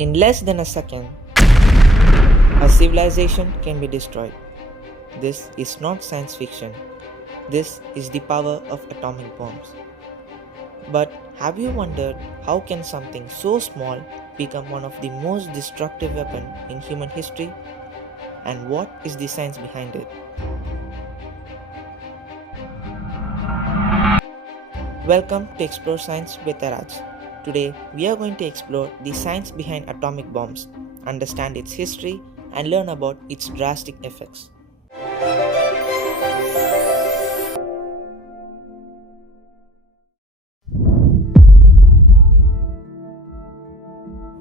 In less than a second, a civilization can be destroyed. This is not science fiction. This is the power of atomic bombs. But have you wondered how can something so small become one of the most destructive weapons in human history? And what is the science behind it? Welcome to Explore Science with Teraj. Today, we are going to explore the science behind atomic bombs, understand its history, and learn about its drastic effects.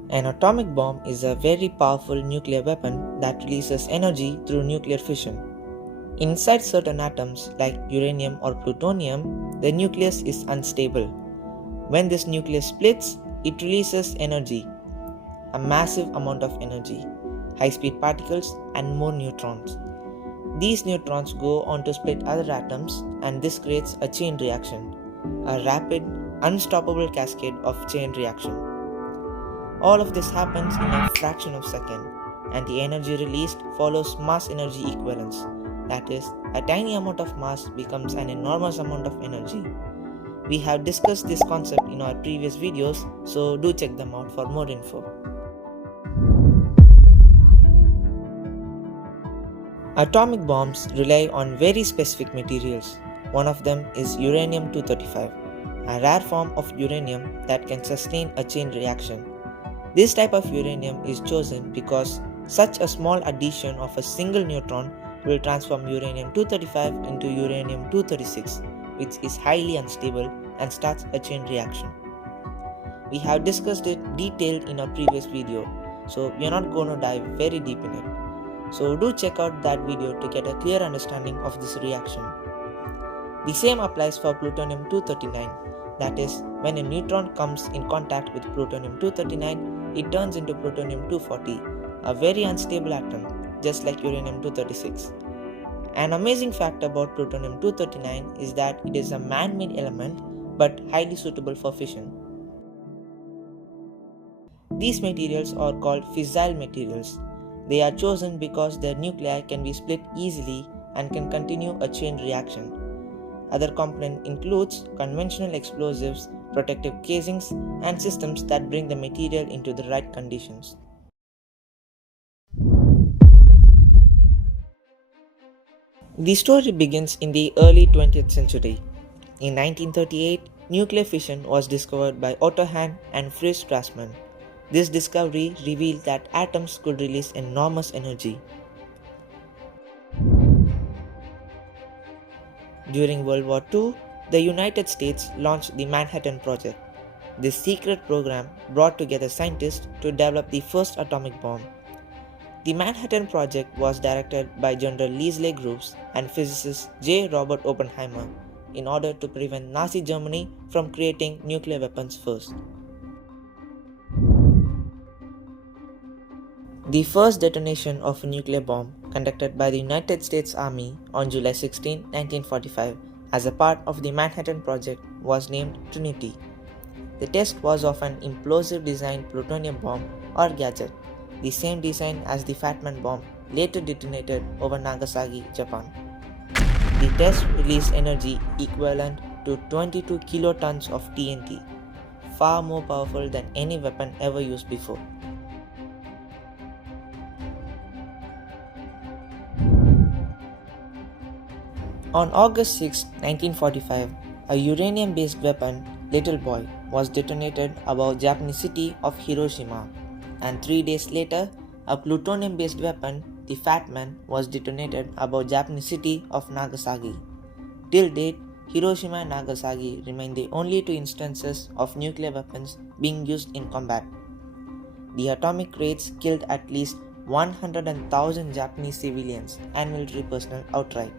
An atomic bomb is a very powerful nuclear weapon that releases energy through nuclear fission. Inside certain atoms like uranium or plutonium, the nucleus is unstable. When this nucleus splits, it releases energy, a massive amount of energy, high-speed particles and more neutrons. These neutrons go on to split other atoms and this creates a chain reaction, a rapid, unstoppable cascade of chain reaction. All of this happens in a fraction of a second and the energy released follows mass energy equivalence. That is, a tiny amount of mass becomes an enormous amount of energy. We have discussed this concept in our previous videos, so do check them out for more info. Atomic bombs rely on very specific materials. One of them is uranium-235, a rare form of uranium that can sustain a chain reaction. This type of uranium is chosen because such a small addition of a single neutron will transform uranium-235 into uranium-236, which is highly unstable and starts a chain reaction. We have discussed it detailed in our previous video, so we are not going to dive very deep in it. So do check out that video to get a clear understanding of this reaction. The same applies for plutonium-239, that is, when a neutron comes in contact with plutonium-239, it turns into plutonium-240, a very unstable atom, just like uranium-236. An amazing fact about plutonium-239 is that it is a man-made element but highly suitable for fission. These materials are called fissile materials. They are chosen because their nuclei can be split easily and can continue a chain reaction. Other component includes conventional explosives, protective casings, and systems that bring the material into the right conditions. The story begins in the early 20th century. In 1938, nuclear fission was discovered by Otto Hahn and Fritz Strassmann. This discovery revealed that atoms could release enormous energy. During World War II, the United States launched the Manhattan Project. This secret program brought together scientists to develop the first atomic bomb. The Manhattan Project was directed by General Leslie Groves and physicist J. Robert Oppenheimer in order to prevent Nazi Germany from creating nuclear weapons first. The first detonation of a nuclear bomb conducted by the United States Army on July 16, 1945 as a part of the Manhattan Project was named Trinity. The test was of an implosive designed plutonium bomb or gadget, the same design as the Fat Man bomb later detonated over Nagasaki, Japan. The test released energy equivalent to 22 kilotons of TNT, far more powerful than any weapon ever used before. On August 6, 1945, a uranium-based weapon, Little Boy, was detonated above Japanese city of Hiroshima, and 3 days later, a plutonium-based weapon, the Fat Man, was detonated above Japanese city of Nagasaki. Till date, Hiroshima and Nagasaki remain the only two instances of nuclear weapons being used in combat. The atomic raids killed at least 100,000 Japanese civilians and military personnel outright.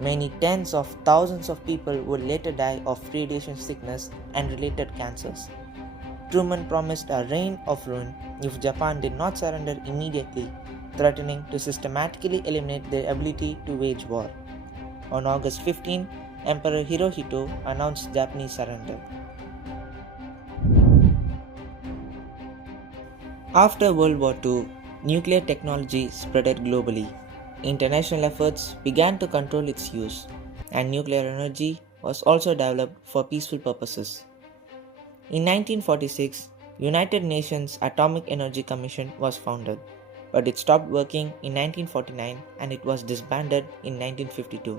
Many tens of thousands of people would later die of radiation sickness and related cancers. Truman promised a reign of ruin if Japan did not surrender immediately, threatening to systematically eliminate their ability to wage war. On August 15, Emperor Hirohito announced Japanese surrender. After World War II, nuclear technology spread globally. International efforts began to control its use, and nuclear energy was also developed for peaceful purposes. In 1946, United Nations Atomic Energy Commission was founded, but it stopped working in 1949 and it was disbanded in 1952.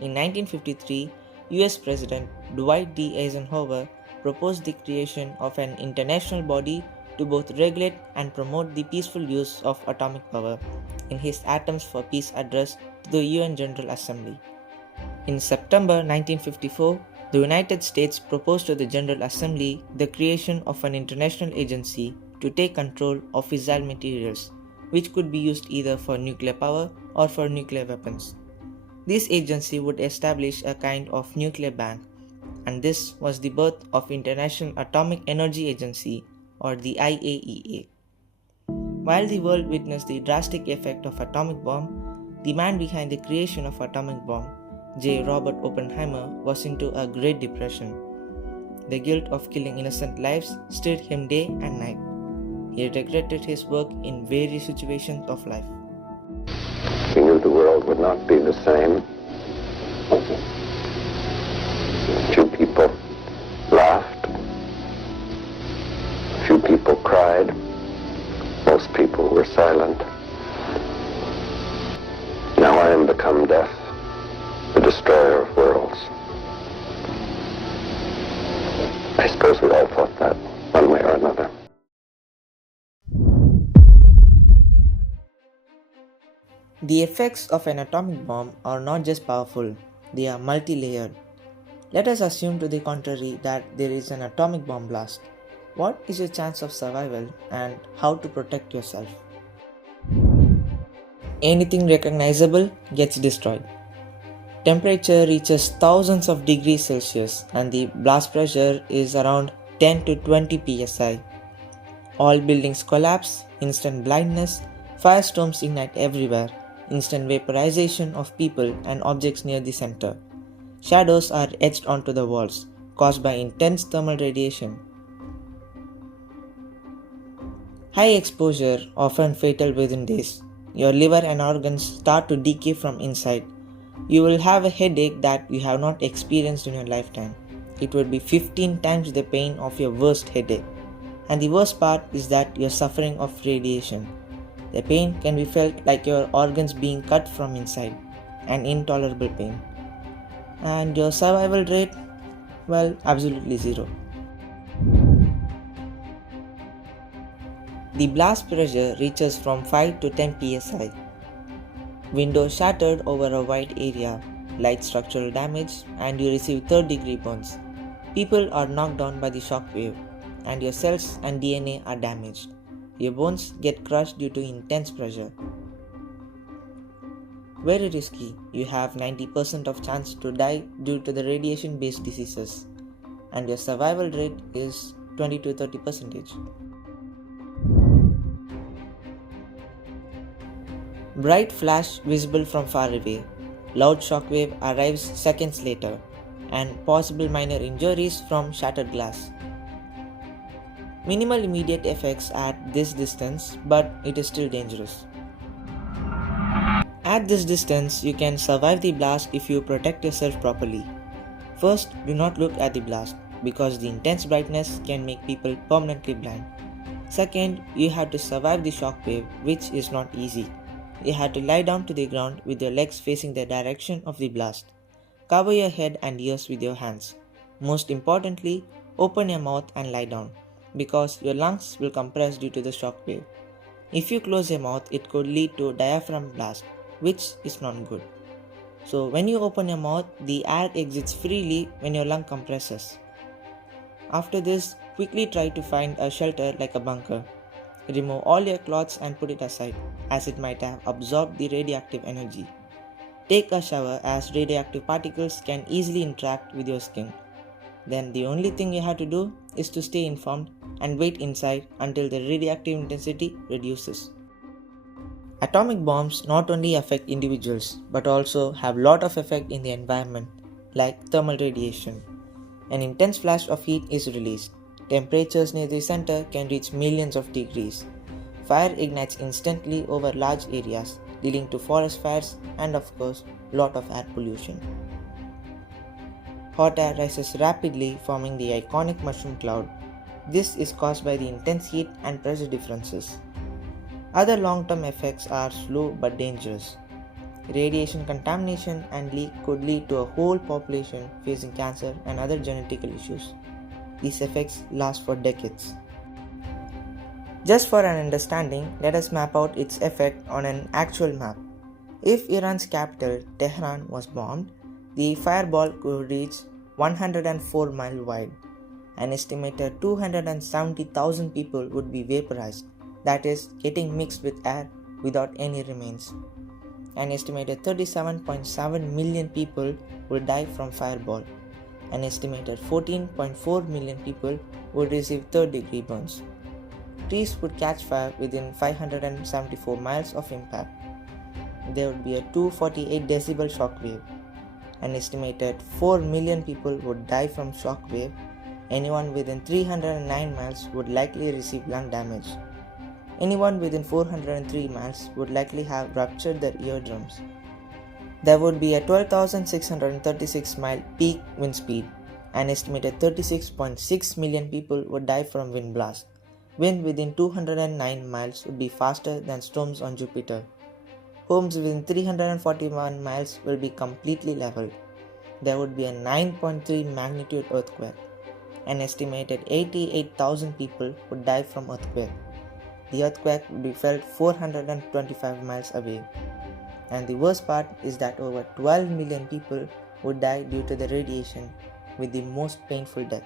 In 1953, US President Dwight D. Eisenhower proposed the creation of an international body to both regulate and promote the peaceful use of atomic power in his Atoms for Peace address to the UN General Assembly. In September 1954, the United States proposed to the General Assembly the creation of an international agency to take control of fissile materials, which could be used either for nuclear power or for nuclear weapons. This agency would establish a kind of nuclear bank, and this was the birth of International Atomic Energy Agency, or the IAEA. While the world witnessed the drastic effect of atomic bomb, the man behind the creation of atomic bomb, J. Robert Oppenheimer, was into a Great Depression. The guilt of killing innocent lives stirred him day and night. He regretted his work in various situations of life. He knew the world would not be the same. Few people laughed. Few people cried. Most people were silent. Now I am become death, the destroyer of worlds. I suppose we all thought that, one way or another. The effects of an atomic bomb are not just powerful, they are multi-layered. Let us assume to the contrary that there is an atomic bomb blast. What is your chance of survival and how to protect yourself? Anything recognizable gets destroyed. Temperature reaches thousands of degrees Celsius and the blast pressure is around 10 to 20 psi. All buildings collapse, instant blindness, firestorms ignite everywhere, instant vaporization of people and objects near the center. Shadows are etched onto the walls, caused by intense thermal radiation. High exposure, often fatal within days. Your liver and organs start to decay from inside. You will have a headache that you have not experienced in your lifetime. It would be 15 times the pain of your worst headache. And the worst part is that you are suffering of radiation. The pain can be felt like your organs being cut from inside, an intolerable pain. And your survival rate? Well, absolutely zero. The blast pressure reaches from 5 to 10 psi. Windows shattered over a wide area, light structural damage, and you receive third-degree burns. People are knocked down by the shock wave, and your cells and DNA are damaged. Your bones get crushed due to intense pressure. Very risky. You have 90% of chance to die due to the radiation-based diseases, and your survival rate is 20 to 30%. Bright flash visible from far away. Loud shockwave arrives seconds later, and possible minor injuries from shattered glass. Minimal immediate effects at this distance, but it is still dangerous. At this distance, you can survive the blast if you protect yourself properly. First, do not look at the blast, because the intense brightness can make people permanently blind. Second, you have to survive the shockwave, which is not easy. You have to lie down to the ground with your legs facing the direction of the blast. Cover your head and ears with your hands. Most importantly, open your mouth and lie down, because your lungs will compress due to the shock wave. If you close your mouth, it could lead to diaphragm blast, which is not good. So when you open your mouth, the air exits freely when your lung compresses. After this, quickly try to find a shelter like a bunker. Remove all your clothes and put it aside, as it might have absorbed the radioactive energy. Take a shower, as radioactive particles can easily interact with your skin. Then the only thing you have to do is to stay informed and wait inside until the radioactive intensity reduces. Atomic bombs not only affect individuals but also have lot of effect in the environment, like thermal radiation. An intense flash of heat is released. Temperatures near the center can reach millions of degrees. Fire ignites instantly over large areas, leading to forest fires and, of course, lot of air pollution. Hot air rises rapidly, forming the iconic mushroom cloud. This is caused by the intense heat and pressure differences. Other long-term effects are slow but dangerous. Radiation contamination and leak could lead to a whole population facing cancer and other genetical issues. These effects last for decades. Just for an understanding, let us map out its effect on an actual map. If Iran's capital, Tehran, was bombed, the fireball could reach 104 miles wide. An estimated 270,000 people would be vaporized, that is, getting mixed with air without any remains. An estimated 37.7 million people would die from fireball. An estimated 14.4 million people would receive third-degree burns. Trees would catch fire within 574 miles of impact. There would be a 248 decibel shock wave. An estimated 4 million people would die from shock wave. Anyone within 309 miles would likely receive lung damage. Anyone within 403 miles would likely have ruptured their eardrums. There would be a 12,636 mile peak wind speed. An estimated 36.6 million people would die from wind blast. Wind within 209 miles would be faster than storms on Jupiter. Homes within 341 miles will be completely leveled. There would be a 9.3 magnitude earthquake. An estimated 88,000 people would die from earthquake. The earthquake would be felt 425 miles away. And the worst part is that over 12 million people would die due to the radiation, with the most painful death.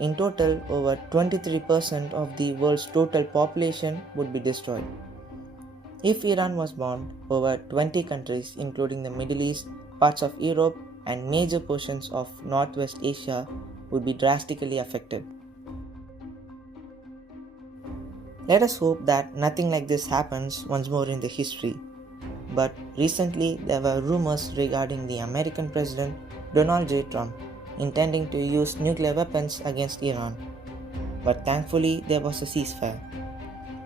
In total, over 23% of the world's total population would be destroyed. If Iran was bombed, over 20 countries, including the Middle East, parts of Europe, and major portions of Northwest Asia, would be drastically affected. Let us hope that nothing like this happens once more in the history. But recently, there were rumors regarding the American President Donald J. Trump intending to use nuclear weapons against Iran. But thankfully, there was a ceasefire.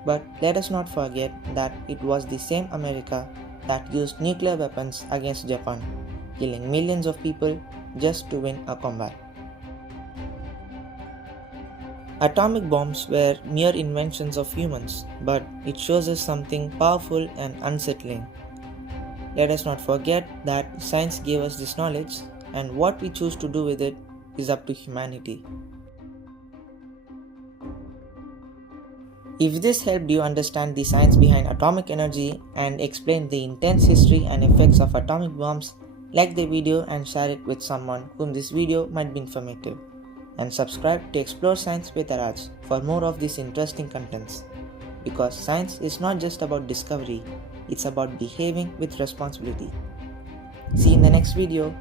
But let us not forget that it was the same America that used nuclear weapons against Japan, killing millions of people just to win a combat. Atomic bombs were mere inventions of humans, but it shows us something powerful and unsettling. Let us not forget that science gave us this knowledge, and what we choose to do with it is up to humanity. If this helped you understand the science behind atomic energy and explain the intense history and effects of atomic bombs, like the video and share it with someone whom this video might be informative. And subscribe to Explore Science with Teraj for more of these interesting contents. Because science is not just about discovery, it's about behaving with responsibility. See you in the next video.